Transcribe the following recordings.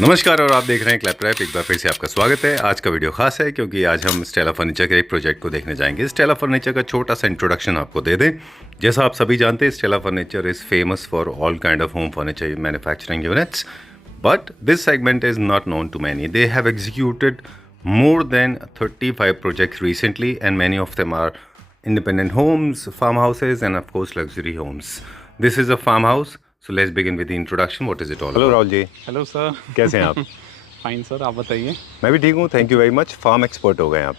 नमस्कार और आप देख रहे हैं क्लैपट्रैप। एक बार फिर से आपका स्वागत है। आज का वीडियो खास है क्योंकि आज हम स्टेला फर्नीचर के एक प्रोजेक्ट को देखने जाएंगे। स्टेला फर्नीचर का छोटा सा इंट्रोडक्शन आपको दे दें। जैसा आप सभी जानते हैं, Stella furniture is famous for all kind of home furniture manufacturing units, but this segment is not known to many. They have executed more than 35 projects recently, and many of them are independent homes, farmhouses, and of course luxury homes. This is a farmhouse. So let's begin with the introduction. What is it all about? Hello Rahul ji, hello sir. कैसे हैं आप? Fine sir, आप बताइए। मैं भी ठीक हूँ, thank you very much. Farm expert हो गए आप।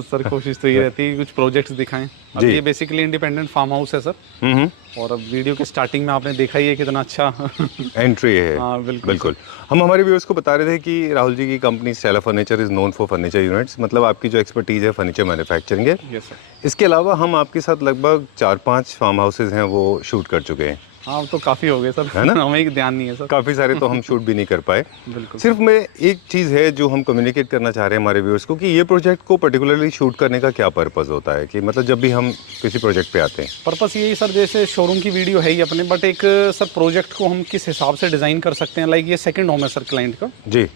सर कोशिश तो ये रहती है कि कुछ प्रोजेक्ट्स दिखाएं। अब जी। ये बेसिकली इंडिपेंडेंट फार्म हाउस है सर। और अब वीडियो की स्टार्टिंग में आपने देखा ही है कितना अच्छा एंट्री है। हाँ बिल्कुल बिल्कुल। हम हमारे व्यूअर्स को बता रहे थे कि राहुल जी की company Stella furniture is known for furniture units, मतलब आपकी जो एक्सपर्टीज़ है फर्नीचर मैन्युफैक्चरिंग है। Yes sir. इसके अलावा हम आपके साथ लगभग 4-5 फार्म हाउसेज हैं वो शूट कर चुके हैं। हाँ तो काफ़ी हो गए सर, है ना? हमें एक ध्यान नहीं है सर। काफ़ी सारे तो हम शूट भी नहीं कर पाए। बिल्कुल। सिर्फ मैं एक चीज़ है जो हम कम्युनिकेट करना चाह रहे हैं हमारे व्यूअर्स को कि ये प्रोजेक्ट को पर्टिकुलरली शूट करने का क्या पर्पस होता है, कि मतलब जब भी हम किसी प्रोजेक्ट पे आते हैं। पर्पस यही सर, जैसे शोरूम की वीडियो है ही अपने, बट एक सर प्रोजेक्ट को हम किस हिसाब से डिज़ाइन कर सकते हैं। लाइक ये सेकंड होम है सर क्लाइंट का, जी।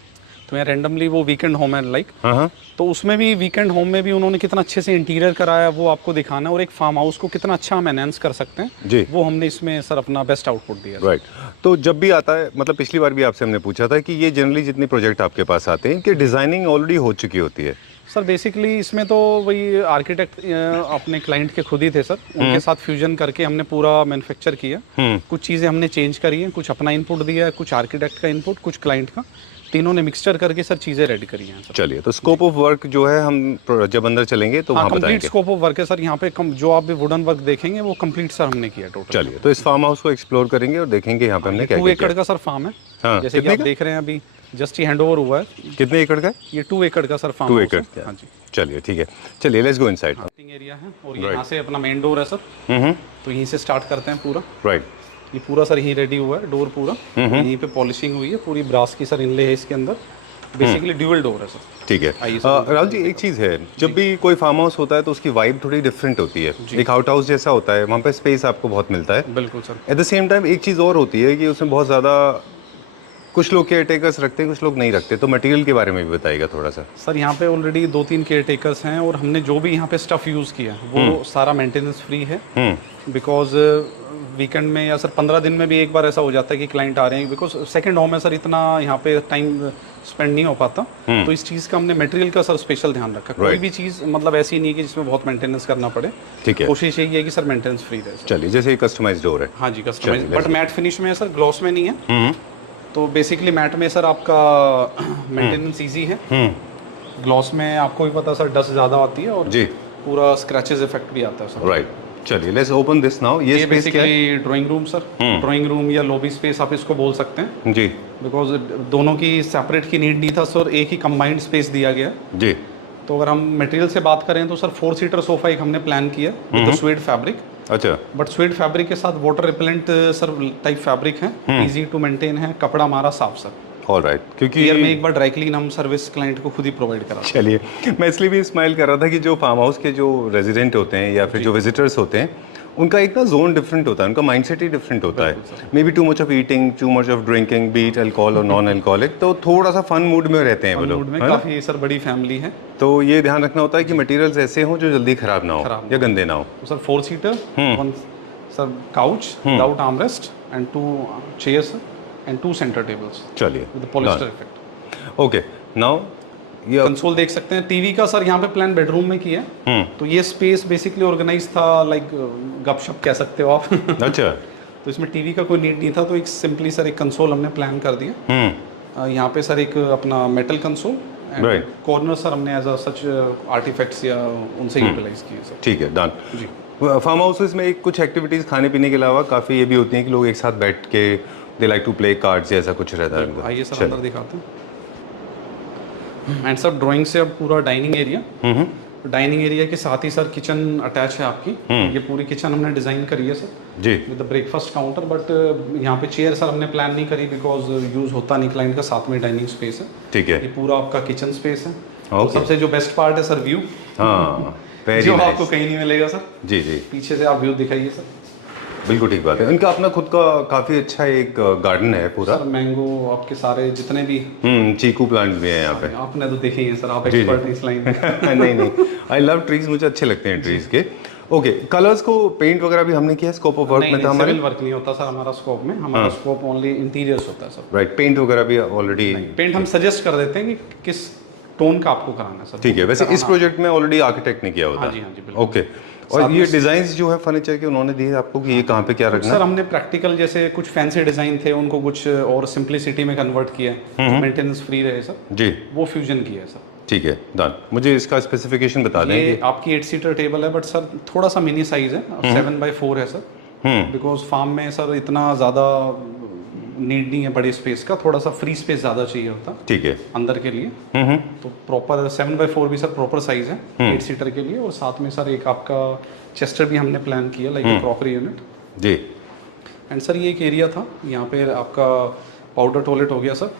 तो यहाँ रैंडमली वो वीकेंड होम है लाइक। हाँ। तो उसमें भी वीकेंड होम में भी उन्होंने कितना अच्छे से इंटीरियर कराया वो आपको दिखाना है, और एक फार्म हाउस को कितना अच्छा हम एनहांस कर सकते हैं जी। वो हमने इसमें सर अपना बेस्ट आउटपुट दिया। राइट। तो जब भी आता है, मतलब पिछली बार भी आपसे हमने पूछा था कि ये जनरली जितने प्रोजेक्ट आपके पास आते हैं कि डिजाइनिंग ऑलरेडी हो चुकी होती है। सर बेसिकली इसमें तो वही आर्किटेक्ट अपने क्लाइंट के खुद ही थे सर, उनके साथ फ्यूजन करके हमने पूरा मैन्युफैक्चर किया। कुछ चीज़ें हमने चेंज करी हैं, कुछ अपना इनपुट दिया है, कुछ आर्किटेक्ट का इनपुट, कुछ क्लाइंट का, तीनों ने मिक्सचर करके सर चीज़ें रेडी करी हैं सर। चलिए, तो स्कोप ऑफ वर्क जो है हम जब अंदर चलेंगे तो वहाँ कंप्लीट बताएंगे। स्कोप ऑफ वर्क है सर यहाँ पे। जो आप भी वुडन वर्क देखेंगे वो कंप्लीट सर हमने किया टोटल। चलिए, तो इस फार्म हाउस को एक्सप्लोर करेंगे और देखेंगे यहाँ पे हमने क्या 2 क्या एकड़ किया। का सर फार्म है। हाँ, जैसे कि कितने आप का? देख रहे हैं अभी जस्ट ही हैंड ओवर हुआ है। कितने एकड़ का है? ये 2 एकड़ का सर फार्म 2 हाउस एकड़ है। हाँ जी। चलिए ठीक है, चलिए let's go inside. Parking area है और यहाँ से अपना मेन डोर है सर। तो यहीं से स्टार्ट करते हैं पूरा। राइट। ये पूरा सर यहीं रेडी हुआ है, डोर पूरा यहीं पे पॉलिशिंग हुई है, पूरी ब्रास की सर इनले है इसके अंदर। बेसिकली ड्यूअल डोर है सर। ठीक है। आइए सर। राहुल जी, एक चीज़ है, जब भी कोई फार्म हाउस होता है तो उसकी वाइब थोड़ी डिफरेंट होती है। एक आउट हाउस जैसा होता है, वहाँ पे स्पेस आपको बहुत मिलता है। बिल्कुल sir. At the same time एक चीज़ और होती है कि उसमें बहुत ज़्यादा कुछ लोग केयर टेकर्स रखते हैं, कुछ लोग नहीं रखते। तो मटेरियल के बारे में भी बताइएगा थोड़ा सा। सर यहाँ पे ऑलरेडी 2-3 केयर टेकर्स हैं, और हमने जो भी यहाँ पे स्टफ यूज़ किया वो सारा मेंटेनेंस फ्री है। बिकॉज वीकेंड में या सर 15 दिन में भी एक बार ऐसा हो जाता है कि क्लाइंट आ रहे हैं, बिकॉज सेकंड होम में सर इतना यहाँ पे टाइम स्पेंड नहीं हो पाता। तो इस चीज़ का हमने मटेरियल का सर स्पेशल ध्यान रखा। कोई भी चीज़ मतलब ऐसी नहीं है कि जिसमें बहुत मेंटेनेंस करना पड़े। ठीक है। कोशिश यही है कि सर मेंटेनेंस फ्री रहे। चलिए, जैसे कस्टमाइज डोर है। हाँ जी, कस्टमाइज, बट मैट फिनिश में है सर, ग्लॉस में नहीं है। तो बेसिकली मैट में सर आपका मेंटेनेंस इजी है। ग्लॉस में आपको भी पता सर डस्ट ज़्यादा आती है और जी, पूरा स्क्रैचेस इफेक्ट भी आता है सर। राइट। चलिए, लेट्स ओपन दिस नाउ। ये स्पेस क्या है? Basically drawing room sir, drawing room या लॉबी स्पेस आप इसको बोल सकते हैं। जी बिकॉज दोनों की सेपरेट की नीड नहीं था सर, एक ही कंबाइंड स्पेस दिया गया। जी। तो अगर हम मटेरियल से बात करें तो सर 4 सीटर सोफा एक हमने प्लान किया विद स्वेड फैब्रिक। अच्छा। बट स्वेड फैब्रिक के साथ water repellent sir type fabric है, इजी टू मेंटेन है, कपड़ा हमारा साफ सर। ऑलराइट, क्योंकि ईयर में एक बार ड्राई क्लीन हम सर्विस क्लाइंट को खुद ही प्रोवाइड करा। चलिए, मैं इसलिए भी स्माइल कर रहा था कि जो फार्म हाउस के जो रेजिडेंट होते हैं या फिर जो विजिटर्स होते हैं, उनका एक ना जोन डिफरेंट होता है, उनका माइंडसेट ही डिफरेंट होता है। May be too much of eating, too much of drinking, be it alcohol और नॉन अल्कोहलिक, तो थोड़ा सा फन मूड में रहते हैं वो लोग, में है ना? काफी सर बड़ी फैमिली है। तो ये ध्यान रखना होता है कि मटेरियल्स ऐसे हों जो जल्दी खराब ना हो या गंदे ना हो। तो sir 4 seater, one sir couch without armrest and 2 chairs and 2 centre tables चलिए, with polyester effect. Okay. Now ये कंसोल देख सकते हैं। टीवी का सर यहाँ पे प्लान बेडरूम में किया है। तो ये स्पेस बेसिकली ऑर्गेनाइज था, लाइक गपशप कह सकते हो आप। अच्छा। तो इसमें टीवी का कोई नीड नहीं था, तो एक सिंपली सर एक कंसोल हमने प्लान कर दिया। यहाँ पे सर एक अपना metal console, Right. Corner sir हमने एज अ सच आर्टिफैक्ट्स या उनसे यूटिलाइज किए सर। ठीक है, डन। जी। फार्म हाउसेस में एक कुछ एक्टिविटीज़ खाने पीने के अलावा काफ़ी ये भी होती हैं कि लोग एक साथ बैठ के they like to play cards या ऐसा कुछ रहता है उनका। आइए सर अंदर दिखाते हैं। एंड सर ड्राइंग से अब पूरा डाइनिंग एरिया, डाइनिंग एरिया के साथ ही सर किचन अटैच है आपकी। ये पूरी किचन हमने डिज़ाइन करी है sir ji. With breakfast counter. But यहाँ पे चेयर सर हमने प्लान नहीं करी बिकॉज यूज़ होता नहीं क्लाइंट का, साथ में डाइनिंग स्पेस है। ठीक है। ये पूरा आपका किचन स्पेस है। Okay. तो सबसे जो बेस्ट पार्ट है सर व्यू, हाँ, वेरी जो नाइस। आपको कहीं नहीं मिलेगा सर। जी जी। पीछे से आप व्यू दिखाइए सर। बिल्कुल ठीक बात है। इनका अपना खुद का काफ़ी अच्छा एक गार्डन है पूरा। सर मैंगो आपके सारे जितने भी चीकू प्लांट भी है यहाँ पे। आपने तो देखे ही है सर, आप जी, जी। एक्सपर्ट हैं इस लाइन में। नहीं नहीं, आई लव ट्रीज, मुझे अच्छे लगते हैं ट्रीज के। ओके, कलर्स को पेंट वगैरह भी हमने किया, स्कोप ऑफ वर्क में था हमारे। सिविल वर्क नहीं होता सर हमारा स्कोप में, हमारा स्कोप ओनली इंटीरियर्स होता है सर। राइट, पेंट वगैरह भी ऑलरेडी। पेंट हम सजेस्ट कर देते हैं कि किस टोन का आपको कराना है सर। ठीक है, वैसे इस प्रोजेक्ट में ऑलरेडी आर्किटेक्ट ने किया होता हाँ है। जी, हाँ जी, बिल्कुल। ओके, और ये डिजाइन्स जो है फर्नीचर के उन्होंने दिए आपको कि ये कहाँ पे क्या रखना सर हमने प्रैक्टिकल जैसे कुछ फैंसी डिजाइन थे उनको कुछ और सिंप्लिसिटी में कन्वर्ट किया है, मेंटेनेंस फ्री रहे सर, है जी। वो फ्यूजन किया है सर। ठीक है, डन। मुझे इसका स्पेसिफिकेशन बता दें ये कि आपकी 8 सीटर टेबल है, बट सर थोड़ा सा मिनी साइज है, 7x4 है सर, बिकॉज फार्म में सर इतना ज़्यादा नीड नहीं है बड़े स्पेस का, थोड़ा सा फ्री स्पेस ज़्यादा चाहिए होता ठीक है। अंदर के लिए। तो प्रॉपर 7x4 भी सर प्रॉपर साइज है 8 सीटर के लिए, और साथ में सर एक आपका चेस्टर भी हमने प्लान किया, लाइक क्रॉकरी यूनिट जी। एंड सर ये एक एरिया था यहाँ पे आपका पाउडर टॉयलेट हो गया सर,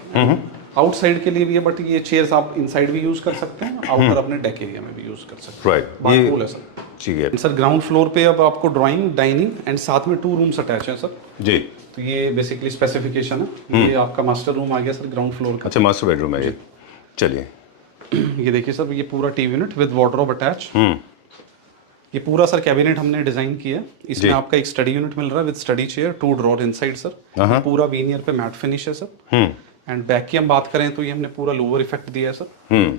आउटसाइड के लिए भी है, बट ये चेयर्स आप इनसाइड भी यूज कर सकते हैं, आउटर अपने डेक एरिया में भी यूज कर सकते हैं। राइट, बात कूल है सर। ठीक है सर ग्राउंड फ्लोर पे अब आपको ड्राइंग, डाइनिंग एंड साथ में 2 रूम्स अटैच हैं सर। जी। तो ये बेसिकली स्पेसिफिकेशन है। ये आपका मास्टर रूम आ गया सर ग्राउंड फ्लोर का। अच्छा, मास्टर बेडरूम है ये। चलिए, ये देखिए सर, ये पूरा TV unit with wardrobe attach. ये पूरा सर कैबिनेट हमने डिजाइन किया है, इसमें आपका एक स्टडी यूनिट मिल रहा है with study chair, 2 drawer inside sir, पूरा वीनियर पे मैट फिनिश है सर। एंड बैक की हम बात करें तो ये हमने पूरा लोअर इफेक्ट दिया है सर।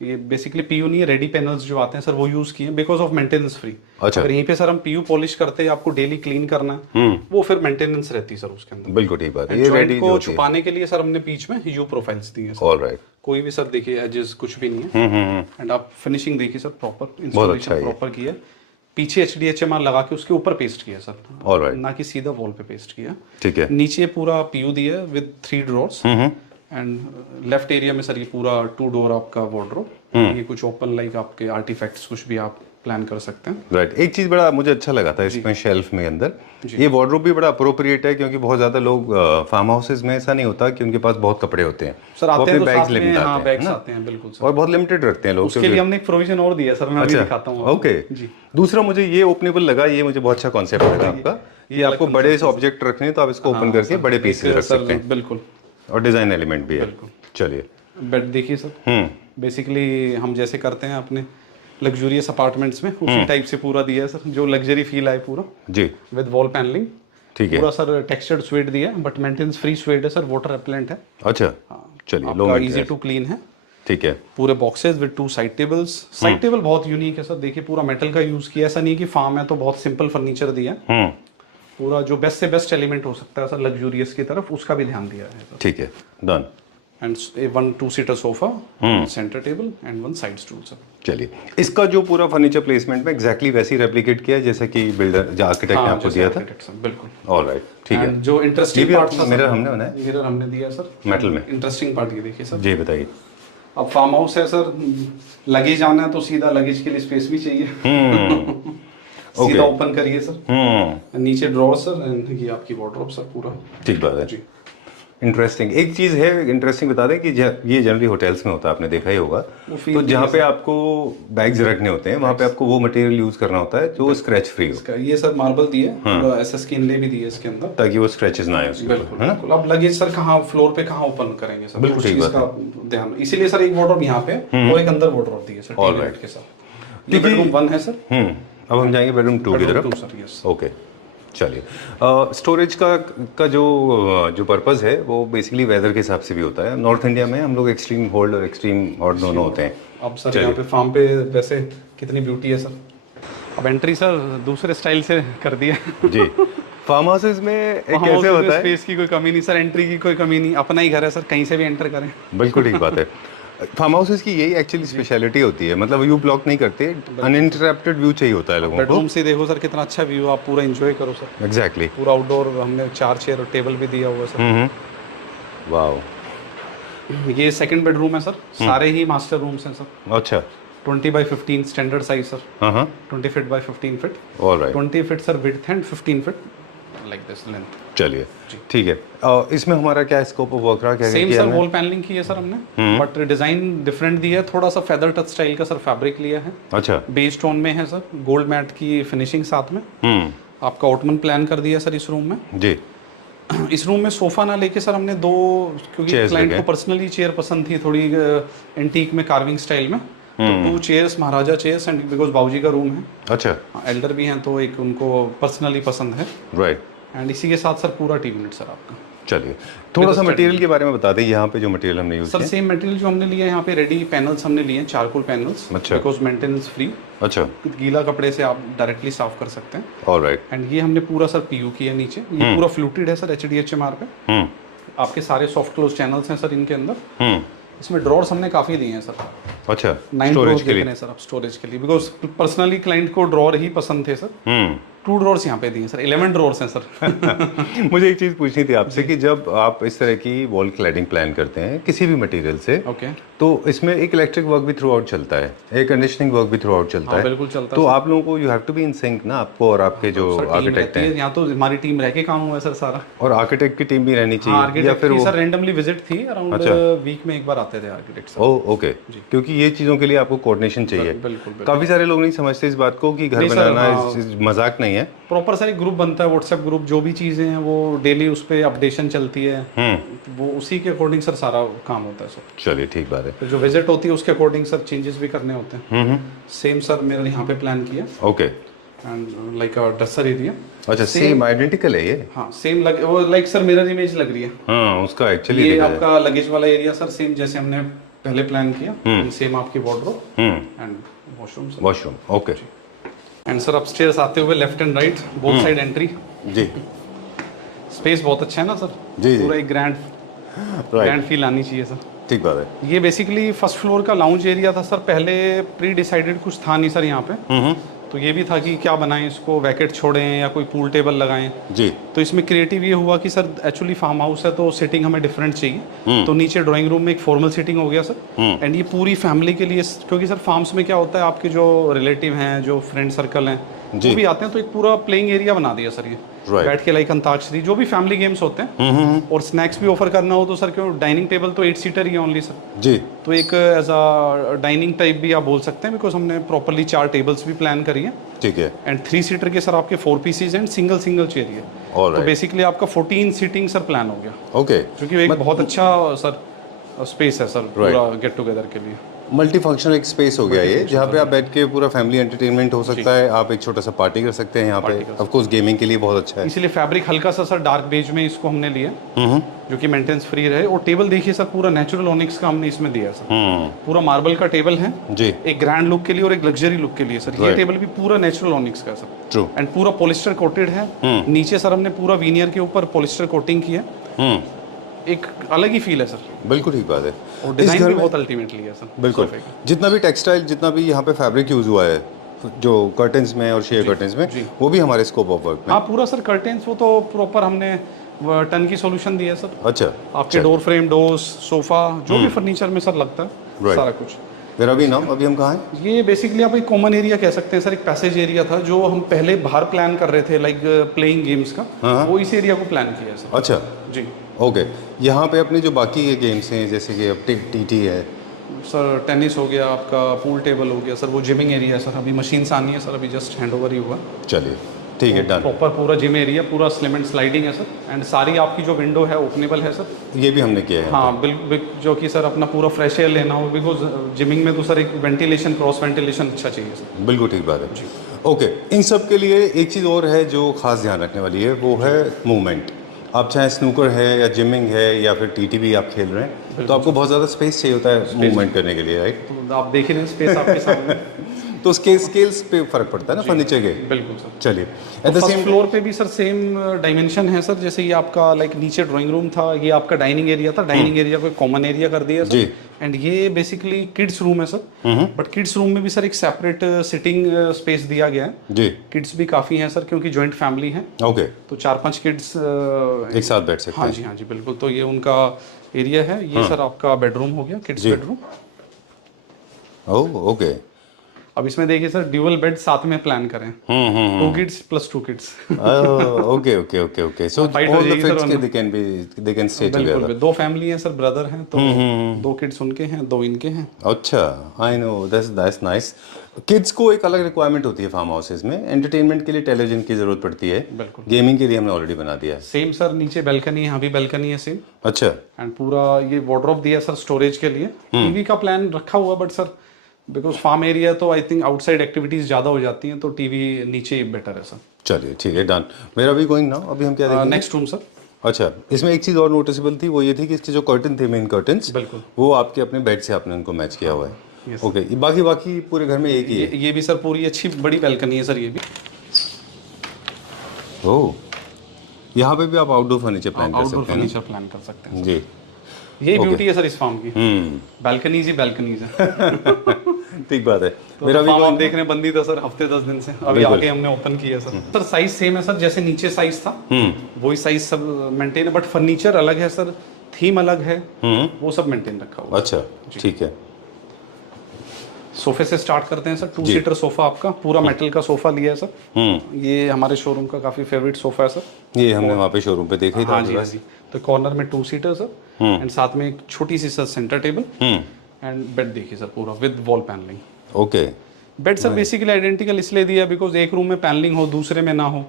ये बेसिकली पीयू नहीं है, रेडी पैनल्स जो आते हैं सर वो यूज किए बिकॉज ऑफ मेंटेनेंस फ्री। अच्छा। अगर यहीं पे सर हम पीयू पॉलिश करते हैं, आपको डेली क्लीन करना है, वो फिर मेंटेनेंस रहती है सर उसके अंदर। बिल्कुल ठीक बात है। ये ये रेडी को छुपाने के लिए सर हमने बीच में यू प्रोफाइल्स दी है सर। ऑलराइट, कोई भी सर देखिए एजेस कुछ भी नहीं है। एंड आप फिनिशिंग देखिए सर, प्रॉपर अच्छा इंस्टॉलेशन है ये। प्रॉपर किया है। पीछे HDHMR लगा के उसके ऊपर पेस्ट किया सर, ऑलराइट, ना कि सीधा वॉल पे पेस्ट किया। ठीक है। नीचे पूरा पीयू दिया है with 3 drawers, and left area में सर ये पूरा 2 डोर आपका वार्डरोब। ये कुछ ओपन लाइक आपके आर्टिफैक्ट्स कुछ भी आप प्लान कर सकते हैं। राइट, एक चीज बड़ा मुझे अच्छा लगा था इसमें शेल्फ में अंदर, ये वार्डरोब भी बड़ा अप्रोप्रिएट है, क्योंकि बहुत ज्यादा लोग फार्म हाउसेज में ऐसा नहीं होता कि उनके पास बहुत कपड़े होते हैं सर आते हैं तो बैग्स साथ में, लेके हाँ आते हैं बैग्स ना? आते हैं, बिल्कुल सर। और बहुत लिमिटेड रखते हैं लोग उसके लिए हमने एक प्रोविजन और दिया है सर, मैं अभी दिखाता हूँ। ओके, दूसरा मुझे ये ओपनेबल लगा, ये मुझे बहुत अच्छा कॉन्सेप्ट लगा आपका। ये आपको बड़े ऑब्जेक्ट रखने हैं तो आप इसको ओपन करके बड़े पीसेस रख सकते हैं, बिल्कुल, और डिजाइन एलिमेंट भी है। चलिए, बेड देखिए सर, बेसिकली हम जैसे करते हैं अपने लग्जूरियस अपार्टमेंट्स में, उसी टाइप से पूरा दिया है सर, जो लग्जरी फील आए पूरा जी, विद वॉल पैनलिंग। ठीक है। पूरा सर टेक्सचर्ड स्वेड दिया है, बट मेंटेनेंस फ्री स्वेड है सर, वाटर रेपेलेंट है। अच्छा, चलिए, लो आपका इजी टू क्लीन है। ठीक है। पूरे boxes with 2 side tables. Side table बहुत यूनिक है सर, देखिए पूरा मेटल का यूज किया, ऐसा नहीं कि फार्म है तो बहुत सिंपल फर्नीचर दिया है। पूरा जो बेस्ट से बेस्ट एलिमेंट हो सकता है सर लग्जूरियस की तरफ, उसका भी ध्यान दिया है सर। ठीक है, done. And 1 two seater sofa, centre table and 1 side stool sir. चलिए, इसका जो पूरा फर्नीचर प्लेसमेंट में एग्जैक्टली वैसे ही रेप्लिकेट किया है जैसे कि बिल्डर जो आर्किटेक्ट ने आपको दिया था। बिल्कुल, ऑलराइट, ठीक है। एंड जो इंटरेस्टिंग पार्ट था, मिरर हमने बनाया, मिरर हमने दिया सर मेटल में। इंटरेस्टिंग पार्ट ये देखिए सर। जी, बताइए। अब फार्म हाउस है सर, लगेज आना है तो सीधा लगेज के लिए स्पेस भी चाहिए। सीधा ओपन करिए सर, नीचे ड्रॉर सर, एंड ये आपकी वार्डरोब सर पूरा। ठीक बात है जी। इंटरेस्टिंग एक चीज़ है, इंटरेस्टिंग बता दें कि ये जनरली होटल्स में होता है, आपने देखा ही होगा। तो जहाँ पे आपको बैग्स रखने होते हैं वहाँ पे आपको वो मटेरियल यूज करना होता है जो स्क्रैच फ्री हो, ये सर मार्बल दिया है, SS की इनले भी दी है इसके अंदर, ताकि वो स्क्रैचेस ना आए उसके ऊपर, है ना? बिल्कुल। अब लगेज सर कहाँ फ्लोर पे कहाँ ओपन करेंगे सर, बिल्कुल ठीक बात है। का ध्यान, इसीलिए सर एक वार्डरोब यहाँ पे और एक अंदर वार्डरोब दी है सर टीवी के साथ। ये बेडरूम 1 है सर। अब हम जाएंगे बेडरूम 2 की तरफ। Sir, yes. ओके, चलिए। स्टोरेज का जो पर्पस है वो बेसिकली वेदर के हिसाब से भी होता है। नॉर्थ इंडिया में हम लोग एक्सट्रीम कोल्ड और एक्सट्रीम हॉट दोनों होते हैं। अब सर यहाँ पे फार्म पे वैसे कितनी ब्यूटी है सर। अब एंट्री सर दूसरे स्टाइल से कर दिया जी। फार्म हाउसेज में एक कैसे होता है, स्पेस की कोई कमी नहीं सर, एंट्री की कोई कमी नहीं, अपना ही घर है सर, कहीं से भी एंटर करें। बिल्कुल ठीक बात है। फार्म हाउसेज की यही एक्चुअली स्पेशलिटी होती है, मतलब व्यू ब्लॉक नहीं करते, अनइंटरप्टेड व्यू चाहिए होता है लोगों को। बेडरूम से देखो सर कितना अच्छा व्यू, आप पूरा एंजॉय करो सर। एग्जैक्टली। पूरा आउटडोर हमने 4 चेयर और टेबल भी दिया हुआ है सर। वाओ। ये सेकंड बेडरूम है सर, सारे ही मास्टर रूम्स हैं सर। अच्छा। 20x15 standard size sir. हाँ, 20 feet by 15 feet. Alright. 20 feet sir width and 15 feet like this length. चलिए, ठीक है। इसमें हमारा क्या स्कोप ऑफ वर्क रहा, क्या सेम किया सर हमने? वॉल पैनलिंग की है सर हमने, बट डिजाइन डिफरेंट दिया है, थोड़ा सा फेदर टच स्टाइल का सर फैब्रिक लिया है। अच्छा। बेस टोन में है सर, गोल्ड मैट की फिनिशिंग साथ में। आपका ऑटमन प्लान कर दिया सर इस रूम में। जी। इस रूम में सोफा ना लेके सर हमने दो, क्योंकि Chairs क्लाइंट लगे। को पर्सनली चेयर पसंद थी थोड़ी एंटीक में कार्विंग स्टाइल में, तो 2 chairs Maharaja chairs, and because बाबूजी का रूम है, अच्छा। एल्डर भी हैं तो एक उनको पर्सनली पसंद है। राइट। एंड इसी के साथ सर पूरा टीवी यूनिट सर आपका। चलिए थोड़ा सा मटेरियल के बारे में बता दें, यहाँ पे जो मटेरियल हमने यूज़ सर किया। सेम मटेरियल जो हमने लिया है यहाँ पे, रेडी पैनल्स हमने लिए हैं, चारकोल पैनल्स, अच्छा। बिकॉज मेंटेनेंस फ्री, अच्छा। गीला कपड़े से आप डायरेक्टली साफ कर सकते हैं। ऑलराइट। एंड ये हमने पूरा सर पीयू किया नीचे, ये पूरा फ्लूटेड है सर HDHMR पे। आपके सारे सॉफ्ट क्लोज चैनल्स हैं सर इनके अंदर। इसमें ड्रॉर्स हमने काफ़ी दिए हैं सर। अच्छा। 9 स्टोरेज ड्रॉर्स के देख लिए। रहे हैं सर आप स्टोरेज के लिए, बिकॉज पर्सनली क्लाइंट को ड्रॉर ही पसंद थे सर। 2 ड्रॉर्स यहाँ पे दिए हैं सर, 11 ड्रॉर्स हैं सर। मुझे एक चीज़ पूछनी थी आपसे कि जब आप इस तरह की वॉल क्लैडिंग प्लान करते हैं किसी भी मटेरियल से, ओके, तो इसमें एक इलेक्ट्रिक वर्क भी थ्रू आउट चलता है, एयर कंडीशनिंग वर्क भी थ्रू आउट चलता हाँ है। बिल्कुल चलता तो है। आप लोगों को you have to be in sync ना, आपको और आपके जो सर टीम आर्किटेक्ट रहती हैं, है यहाँ, तो हमारी टीम रह के काम हुआ है सर सारा। और आर्किटेक्ट की टीम भी रहनी हाँ चाहिए, या आर्किटेक्ट फिर की वो। सर रेंडमली विजिट थी, अराउंड अच्छा। वीक में एक बार आते थे आर्किटेक्ट सर। ओह ओके, क्योंकि ये चीज़ों के लिए आपको कोऑर्डिनेशन चाहिए। बिल्कुल काफ़ी सारे लोग नहीं समझते इस बात को कि घर नहीं सर, बनाना हाँ। मजाक नहीं है। प्रॉपर सर एक ग्रुप बनता है, व्हाट्सएप ग्रुप, जो भी चीज़ें हैं वो डेली उस पर अपडेशन चलती है, वो उसी के अकॉर्डिंग सर सारा काम होता है सर। चलिए ठीक बात है। तो जो विजिट होती है उसके अकॉर्डिंग सर चेंजेस भी करने होते हैं। सेम सर मेरा यहाँ पे प्लान किया, okay. And like a dresser area. अच्छा, सेम आइडेंटिकल है ये। हाँ सेम लग, वो लाइक सर मिरर इमेज लग रही है। हाँ उसका एक्चुअली ये आपका लगेज वाला एरिया सर सेम जैसे हमने पहले प्लान किया, सेम आपकी wardrobe and washroom sir. Washroom, okay. And sir upstairs आते हुए left and right both side entry. जी। स्पेस बहुत अच्छा है ना सर, जी, जी। पूरा एक ग्रैंड फील आनी चाहिए सर। ठीक बात है। ये बेसिकली फर्स्ट फ्लोर का लाउंज एरिया था सर, पहले प्री डिसाइडेड कुछ था नहीं सर यहाँ पे। तो ये भी था कि क्या बनाएं इसको, वैकेट छोड़ें या कोई पूल टेबल लगाएं। जी। तो इसमें क्रिएटिव ये हुआ कि सर एक्चुअली फार्म हाउस है तो सिटिंग हमें डिफरेंट चाहिए, तो नीचे ड्राइंग रूम में एक फॉर्मल सिटिंग हो गया सर। एंड ये पूरी फैमिली के लिए, क्योंकि सर फार्म्स में क्या होता है, आपके जो रिलेटिव हैं, जो फ्रेंड सर्कल हैं, वो भी आते हैं, तो एक पूरा प्लेइंग एरिया बना दिया सर ये। बैठ के लाइक अंताक्षरी, जो भी फैमिली गेम्स होते हैं, और स्नैक्स भी ऑफर करना हो तो सर, क्यों डाइनिंग टेबल तो 8 सीटर ही है ओनली सर। जी। तो एक एज अ डाइनिंग टाइप भी आप बोल सकते हैं, बिकॉज हमने प्रॉपरली 4 टेबल्स भी प्लान करी है। ठीक है। एंड 3 सीटर के सर आपके 4 पीसीज एंड सिंगल चेयर है। तो ऑलराइट, बेसिकली आपका 14 सीटिंग सर प्लान हो गया, ओके। क्योंकि एक बहुत अच्छा सर स्पेस है सर पूरा गेट टुगेदर के लिए। मल्टी फंक्शनल एक स्पेस हो गया ये, जहाँ पे आप बैठ के पूरा फैमिली एंटरटेनमेंट हो सकता है, आप एक छोटा सा पार्टी कर सकते हैं यहाँ पे। ऑफ कोर्स गेमिंग के लिए बहुत अच्छा है। इसीलिए फैब्रिक हल्का सा सर डार्क बेज में इसको हमने लिया, जो कि मेंटेनेंस फ्री रहे। और टेबल देखिए सर, पूरा नेचुरल ओनिक्स का हमने इसमें दिया सर, पूरा मार्बल का टेबल है जी। एक ग्रैंड लुक के लिए और एक लग्जरी लुक के लिए सर। ये टेबल भी पूरा नेचुरल ओनिक्स का है सर, ट्रू। एंड पूरा पॉलिस्टर कोटेड है। नीचे सर हमने पूरा वीनियर के ऊपर पॉलिस्टर कोटिंग की है, एक अलग ही फील है सर। बिल्कुल ठीक बात है। और डिजाइन भी बहुत अल्टीमेटली है सर। बिल्कुल, जितना भी टेक्सटाइल, जितना भी यहाँ पे फैब्रिक यूज हुआ है, जो कर्टन्स में और शेयर कर्टन्स में, वो भी हमारे स्कोप ऑफ वर्क में। हाँ पूरा सर कर्टेन्स, वो तो प्रॉपर हमने टन की सॉल्यूशन दिया है सर। अच्छा। आपके डोर फ्रेम, डोर्स, सोफा, जो भी फर्नीचर में सर लगता है सारा कुछ। फिर अभी ना, अभी हम कहाँ हैं? ये बेसिकली आप एक कॉमन एरिया कह सकते हैं सर, एक पैसेज एरिया था जो हम पहले बाहर प्लान कर रहे थे, लाइक प्लेइंग गेम्स का, वो इस एरिया को प्लान किया है सर। अच्छा, जी। ओके। यहाँ पे अपने जो बाकी ये गेम्स हैं, जैसे कि अब टीटी है सर, टेनिस हो गया आपका, पूल टेबल हो गया सर, वो जिमिंग एरिया है सर। अभी मशीन्स आनी है सर, अभी जस्ट हैंड ओवर ही हुआ। चलिए ठीक है, डन। प्रॉपर पूरा जिम एरिया, पूरा स्लिम एंड स्लाइडिंग है सर। एंड सारी आपकी जो विंडो है ओपनेबल है सर। ये भी हमने किया है। हाँ बिल्कुल, जो कि सर अपना पूरा फ्रेश एयर लेना हो, बिकॉज जिमिंग में तो सर एक वेंटिलेशन, क्रॉस वेंटिलेशन अच्छा चाहिए सर। बिल्कुल ठीक बात है। ओके, इन सब के लिए एक चीज़ और है जो खास ध्यान रखने वाली है, वो है मूवमेंट। आप चाहे स्नूकर है या जिमिंग है या फिर टीटी भी आप खेल रहे हैं, तो आपको बहुत ज़्यादा स्पेस चाहिए होता है मूवमेंट करने के लिए, राइट? तो आप देख रहे हैं स्पेस आपके सामने। तो स्केल्स पे फर्क पड़ता है ना फर्नीचर के। बिल्कुल सर। चलिए, एट द सेम फ्लोर पे भी सर सेम डायमेंशन है सर। जैसे ये आपका लाइक नीचे ड्राइंग रूम था, ये आपका डाइनिंग एरिया था, डाइनिंग एरिया को कॉमन एरिया कर दिया सर। एंड ये बेसिकली किड्स रूम है सर, बट किड्स रूम में भी सर एक सेपरेट सिटिंग स्पेस दिया गया है जी। किड्स भी काफ़ी हैं सर, क्योंकि जॉइंट फैमिली है। ओके, तो 4-5 किड्स एक साथ बैठ सकते हैं। हाँ जी बिल्कुल। तो ये उनका एरिया है। ये सर आपका बेडरूम हो गया, किड्स बेडरूम। ओह ओके, अब इसमें देखिए सर, ड्यूअल बेड साथ में प्लान करें, 2 kids plus 2 kids. Okay okay okay okay, so Fight हो ऑल द जाएगी फिट्स सर के दे कैन स्टे टुगेदर। बिल्कुल, 2 फैमिली है सर, ब्रदर हैं तो 2 किड्स उनके हैं, 2 इनके हैं। अच्छा, I know, that's nice. Kids को एक अलग रिक्वायरमेंट होती है फार्म हाउसेज में, एंटरटेनमेंट के लिए टेलीविजन की जरूरत पड़ती है, बिल्कुल। गेमिंग के लिए हमने ऑलरेडी बना दिया है। सेम सर, नीचे बैल्कनी है, यहाँ भी बैल्कनी है सेम। अच्छा, एंड पूरा ये वार्डरोब दिया सर स्टोरेज के लिए। टीवी का प्लान रखा हुआ, but sir because farm area तो आई थिंक आउटसाइड एक्टिविटीज ज्यादा हो जाती हैं, तो टीवी नीचे बेटर है सर। चलिए ठीक है, डन। मेरा भी गोइंग नाउ, अभी हम क्या देखेंगे? Next room sir. अच्छा, इसमें एक चीज़ और नोटिसेबल थी, वो ये थी कि इसके जो कर्टन थे, मेन कर्टन्स, बिल्कुल। वो आपके अपने बेड से आपने उनको मैच किया हुआ है। Yes. ओके, बाकी पूरे घर में एक ही है। ये भी सर पूरी अच्छी बड़ी बैल्कनी है सर, ये भी। ओह, यहाँ पे भी आप आउटडोर फर्नीचर प्लान कर आउटडोर सकते हैं फर्नीचर प्लान कर सकते हैं। ना? जी, ये ब्यूटी है सर इस फार्म की, बैल्कनीज ही बैल्कनीज है। ठीक बात है। तो मेरा भी फार्म आप देख रहे हैं बंदी था सर हफ्ते 10 दिन से, अभी आके हमने ओपन किया सर। सर साइज सेम है सर, जैसे नीचे साइज था वही साइज सब मेंटेन है, बट फर्नीचर अलग है सर, थीम अलग है, वो सब मेंटेन रखा हुआ है। अच्छा, ठीक है। सोफे से स्टार्ट करते हैं सर। 2 सीटर सोफा, आपका पूरा मेटल का सोफा लिया है सर। ये हमारे शोरूम का काफी फेवरेट सोफा है सर। ये हमने वहाँ पे शोरूम पे देखा ही था। हाँ जी, हाँ जी। तो कॉर्नर में 2 सीटर सर, एंड साथ में एक छोटी सी sir centre table, and bed देखिए सर पूरा with wall panelling. Okay, bed sir basically identical इसलिए दिया बिकॉज एक रूम में पैनलिंग हो, दूसरे में ना हो,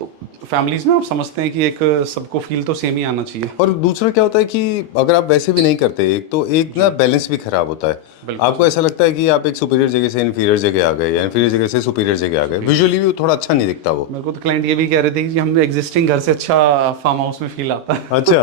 तो फैमिलीज में आप समझते हैं कि एक सबको फील तो सेम ही आना चाहिए। और दूसरा क्या होता है कि अगर आप वैसे भी नहीं करते, एक तो एक ना बैलेंस भी खराब होता है। आपको ऐसा लगता है कि आप एक सुपीरियर जगह से इन्फीरियर जगह आ गए, या इन्फीरियर जगह से सुपीरियर जगह आ गए, विजुअली भी थोड़ा अच्छा नहीं दिखता वो। मेरे को तो क्लाइंट ये भी कह रहे थे कि हमें एग्जिस्टिंग घर से अच्छा फार्म हाउस में फील आता है। अच्छा,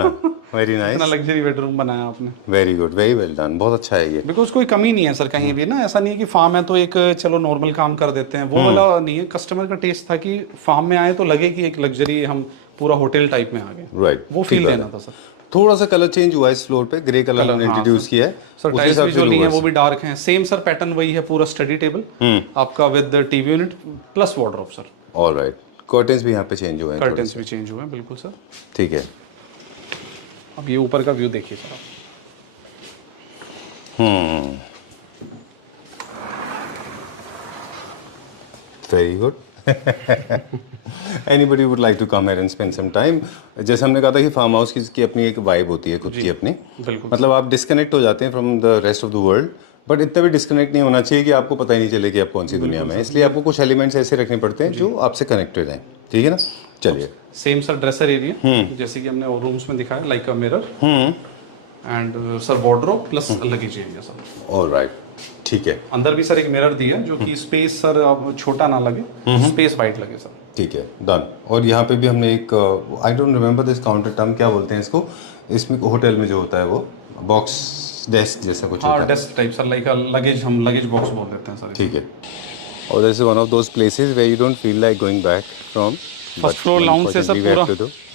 वेरी नाइस, इतना लग्जरी बेडरूम बनाया आपने। Very good, very well done, बहुत अच्छा है ये। बिकॉज कोई कमी नहीं है सर कहीं भी ना, ऐसा नहीं है कि फार्म है तो एक चलो नॉर्मल काम कर देते हैं, वो वाला नहीं है। कस्टमर का टेस्ट था कि फार्म में आए तो लगे कि एक लग्जरी, हम पूरा होटल टाइप में आ गए, राइट, वो फील देना था सर। थोड़ा सा कलर चेंज हुआ है इस फ्लोर पे, ग्रे कलर हमने इंट्रोड्यूस किया है सर। टाइल्स भी जो नहीं है वो भी डार्क है, सेम सर पैटर्न वही है, पूरा स्टडी टेबल आपका with TV unit plus wardrobe sir. Alright, curtains भी यहाँ पे चेंज हुए हैं, कर्टन्स भी चेंज हुए हैं, बिल्कुल सर। ठीक है। अब ये ऊपर का व्यू देखिए सर आप। Very good. Anybody would like to come here and spend some time? जैसे हमने कहा था कि फार्म हाउस की अपनी एक वाइब होती है खुद की अपनी, बिल्कुल। मतलब आप डिस्कनेक्ट हो जाते हैं from the rest of the world, but इतना भी डिस्कनेक्ट नहीं होना चाहिए कि आपको पता ही नहीं चले कि आप कौन सी दुनिया में हैं। इसलिए आपको कुछ एलिमेंट्स ऐसे रखने पड़ते हैं जो आपसे कनेक्टेड हैं, ठीक है ना? चलिए, सेम सर ड्रेसर एरिया जैसे कि हमने रूम्स में दिखाया, like a mirror, and sir wardrobe plus luggage area sir. Alright, ठीक है, अंदर भी सर एक मिरर दिया जो कि स्पेस सर अब छोटा ना लगे, स्पेस वाइड लगे सर। ठीक है, डन। और यहाँ पे भी हमने एक, I don't remember this counter term, क्या बोलते हैं इसको, इसमें होटल में जो होता है वो बॉक्स डेस्क जैसा कुछ होता है। Desk type sir, like luggage, हम लगेज बॉक्स बोल देते हैं सर। ठीक है। और this is one of those places where you don't feel like going back from first floor lounge से सर पूरा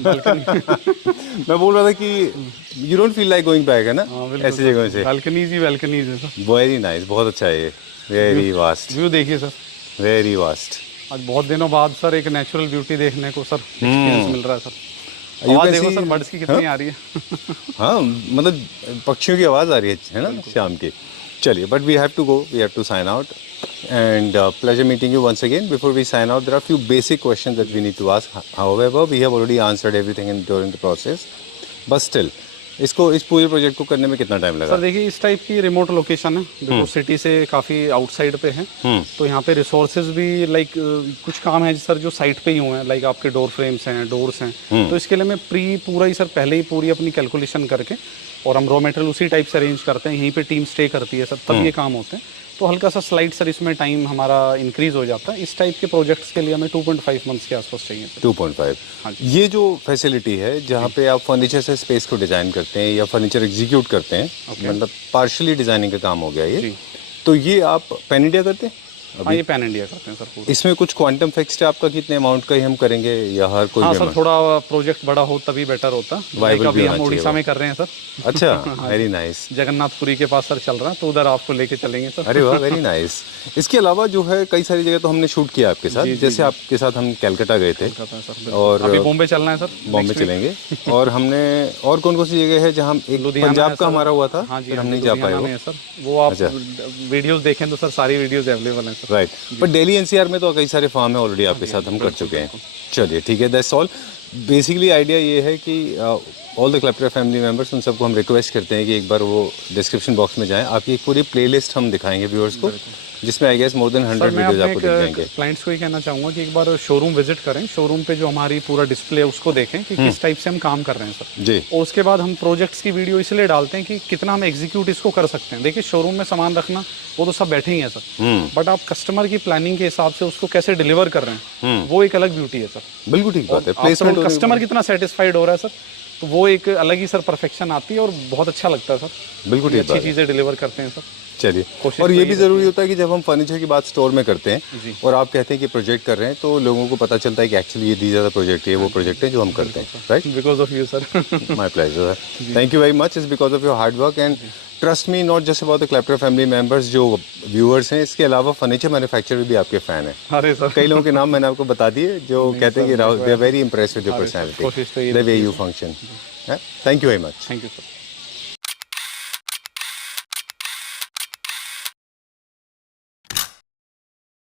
बालकनी। मैं बोल रहा था कि you don't feel like going back, है ना, ऐसी जगह से। बालकनीज ही बालकनीज है सर। वेरी नाइस, बहुत अच्छा है ये, वेरी वास्ट, व्यू देखिए सर, वेरी वास्ट। आज बहुत दिनों बाद सर एक नेचुरल ब्यूटी देखने को सर एक्सपीरियंस मिल रहा है सर। आवाज देखो सर बर्ड्स की कितनी आ रही है। हाँ, मतलब पक्षियों की आवाज़ आ रही है ना शाम की। चलिए, but we have to go, we have to sign out, and pleasure meeting you once again. Before we sign out, there are a few basic questions that we need to ask. However, we have already answered everything during the process, but still इस पूरे project को करने में कितना time लगा? Sir देखिए, इस type की रिमोट लोकेशन है, बिल्कुल सिटी से काफ़ी आउटसाइड पे है, तो यहाँ पे रिसोर्सेज भी लाइक कुछ काम है सर जो साइट पे ही हुए हैं, लाइक आपके डोर फ्रेम्स हैं, डोर्स हैं, तो इसके लिए मैं पूरा ही सर पहले ही पूरी अपनी कैलकुलेशन करके, और हम रॉ मटेरियल उसी टाइप से अरेंज करते हैं, यहीं पे टीम स्टे करती है सर, तब ये काम होते हैं। तो हल्का सा स्लाइड सर इसमें टाइम हमारा इंक्रीज हो जाता है। इस टाइप के प्रोजेक्ट्स के लिए हमें 2.5 मंथ्स के आसपास चाहिए सर। 2.5। हाँ जी। ये जो फैसिलिटी है जहाँ पे आप फर्नीचर से स्पेस को डिज़ाइन करते हैं या फर्नीचर एग्जीक्यूट करते हैं, मतलब पार्शियली डिज़ाइनिंग का काम हो गया ये, तो ये आप पैन इंडिया करते हैं? हाँ ये पैन इंडिया करते हैं सर पूरा। इसमें कुछ क्वांटम फिक्स्ड है आपका, कितने अमाउंट का ही हम करेंगे या हर कोई हाँ भी सर, amount? थोड़ा प्रोजेक्ट बड़ा हो तभी बेटर होता। Viable अभी भी हम होना उड़ीसा चाहिए में कर रहे हैं सर। अच्छा, वेरी नाइस। जगन्नाथपुरी के पास सर चल रहा है, तो उधर आपको लेके चलेंगे सर। अरे वाह, वेरी नाइस। इसके अलावा जो है कई सारी जगह तो हमने शूट किया आपके साथ, जैसे आपके साथ हम कलकत्ता गए थे और अभी बॉम्बे चलना है सर। बॉम्बे चलेंगे। और हमने और कौन कौन सी जगह है जहाँ एक पंजाब का हमारा हुआ था, हाँ जी, फिर हम नहीं जा पाए वो। सर वो आप वीडियोस देखें तो सर सारी वीडियोस अवेलेबल हैं सर। राइट, पर दिल्ली एनसीआर में तो कई सारे फार्म है ऑलरेडी आपके साथ हम कर चुके हैं। चलिए ठीक है, दैट्स ऑल। बेसिकली आइडिया ये है कि ऑल द क्लैप्टर फैमिली मेम्बर्स, उन सबको हम रिक्वेस्ट करते हैं कि एक बार वो डिस्क्रिप्शन बॉक्स में जाएं, आपकी एक पूरी प्लेलिस्ट हम दिखाएंगे व्यूअर्स को, जिसमें I guess more than 100 videos आपको दिख जाएंगे। क्लाइंट्स को ही कहना चाहूँगा कि एक बार शोरूम विजिट करें, शोरूम पे जो हमारी पूरा डिस्प्ले है उसको देखें कि किस टाइप से हम काम कर रहे हैं सर जी। और उसके बाद हम प्रोजेक्ट्स की वीडियो इसलिए डालते हैं कि कितना हम एग्जीक्यूट इसको कर सकते हैं। देखिए शोरूम में सामान रखना वो तो सब बैठे ही हैं सर, बट आप कस्टमर की प्लानिंग के हिसाब से उसको कैसे डिलीवर कर रहे हैं वो एक अलग ब्यूटी है सर। बिल्कुल ठीक बात है। प्लेसमेंट कस्टमर कितना सेटिस्फाइड हो रहा है सर, तो वो एक अलग ही सर परफेक्शन आती है और बहुत अच्छा लगता है सर। बिल्कुल ठीक अच्छी चीज़ें डिलीवर करते हैं सर। चलिए, और ये भी ज़रूरी होता है कि जब हम फर्नीचर की बात स्टोर में करते हैं और आप कहते हैं कि प्रोजेक्ट कर रहे हैं, तो लोगों को पता चलता है कि एक्चुअली ये दी ज़्यादा प्रोजेक्ट है, वो प्रोजेक्ट है जो हम करते हैं। Right, because of you sir. My pleasure sir, thank you very much. Is because of your hard work and trust me, not just about the क्लैप्टर फैमिली मेंबर्स जो व्यूअर्स हैं, इसके अलावा फर्नीचर मैन्युफैक्चरर भी आपके फैन हैं। अरे sir, कई लोगों के नाम मैंने आपको बता दिए जो कहते हैं कि Rahul, they are very impressed with your personality, the way you function. Thank you very much. Thank you sir.